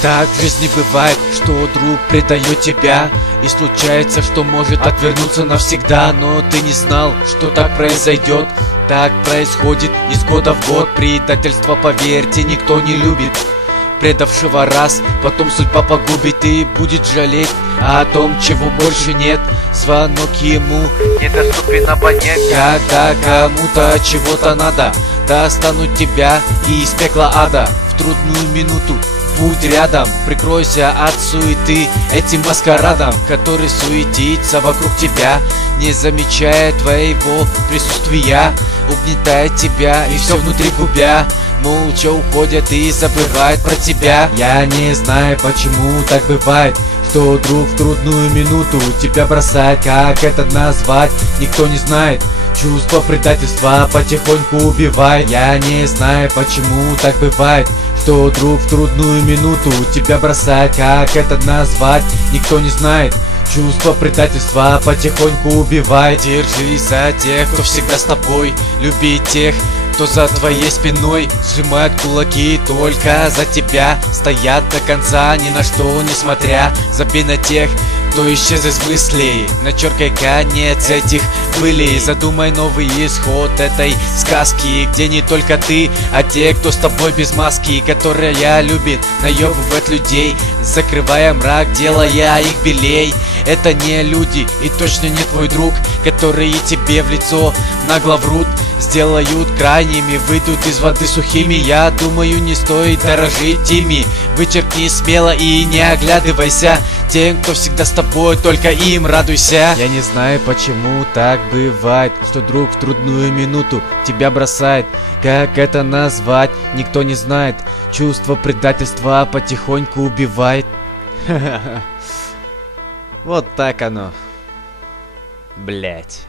Так в жизни бывает, что друг предает тебя, и случается, что может отвернуться навсегда. Но ты не знал, что так произойдет. Так происходит из года в год. Предательство, поверьте, никто не любит. Предавшего раз, потом судьба погубит и будет жалеть о том, чего больше нет. Звонок ему недоступен абонент. Когда кому-то чего-то надо, достанут тебя и из пекла ада. В трудную минуту будь рядом, прикройся от суеты этим маскарадом, который суетится вокруг тебя, не замечая твоего присутствия, угнетает тебя и все внутри губя. Молча уходят и забывают про тебя. Я не знаю, почему так бывает, что друг в трудную минуту тебя бросает. Как это назвать, никто не знает. Чувство предательства потихоньку убивает. Я не знаю, почему так бывает, что друг в трудную минуту тебя бросает. Как это назвать, никто не знает. Чувство предательства потихоньку убивает. Держись за тех, кто всегда с тобой. Люби тех, кто за твоей спиной сжимает кулаки только за тебя. Стоят до конца, ни на что не смотря. Забей на тех, кто исчез из мыслей. Начеркай конец этих былей. Задумай новый исход этой сказки, где не только ты, а те, кто с тобой без маски, которая любит наебывать людей, закрывая мрак, делая их белей. Это не люди и точно не твой друг, которые тебе в лицо нагло врут, сделают крайними, выйдут из воды сухими. Я думаю, не стоит дорожить ими. Вычеркни смело и не оглядывайся. Тем, кто всегда с тобой, только им радуйся. Я не знаю, почему так бывает, что друг в трудную минуту тебя бросает. Как это назвать, никто не знает. Чувство предательства потихоньку убивает. Вот так оно. Блять.